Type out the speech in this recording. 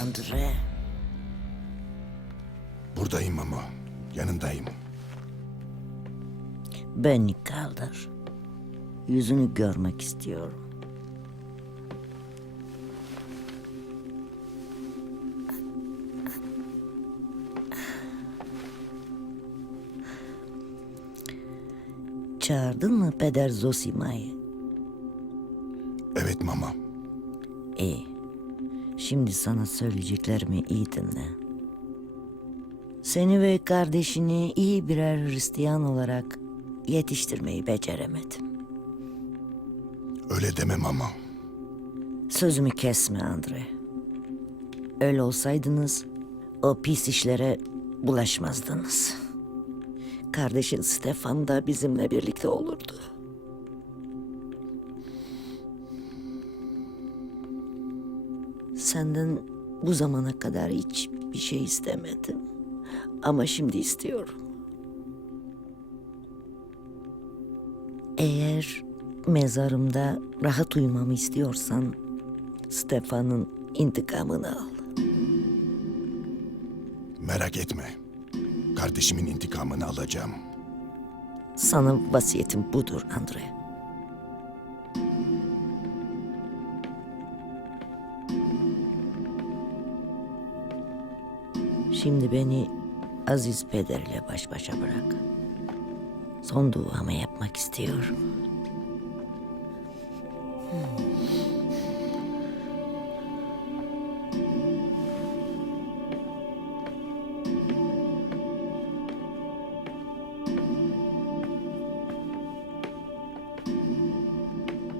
Andre. Buradayım ama yanındayım. Beni kaldır. Yüzünü görmek istiyorum. Çağırdın mı Peder Zosima'yı? Evet mama. İyi. Şimdi sana söyleyeceklerimi iyi dinle. Seni ve kardeşini iyi birer Hristiyan olarak yetiştirmeyi beceremedim. Öyle deme mama. Sözümü kesme Andre. Öyle olsaydınız o pis işlere bulaşmazdınız. Kardeşin Stefan da bizimle birlikte olurdu. Senden bu zamana kadar hiç bir şey istemedim. Ama şimdi istiyorum. Eğer mezarımda rahat uyumamı istiyorsan Stefan'ın intikamını al. Merak etme. Kardeşimin intikamını alacağım. Sana vasiyetim budur Andre. Şimdi beni aziz pederle baş başa bırak. Son duamı yapmak istiyorum. Hmm.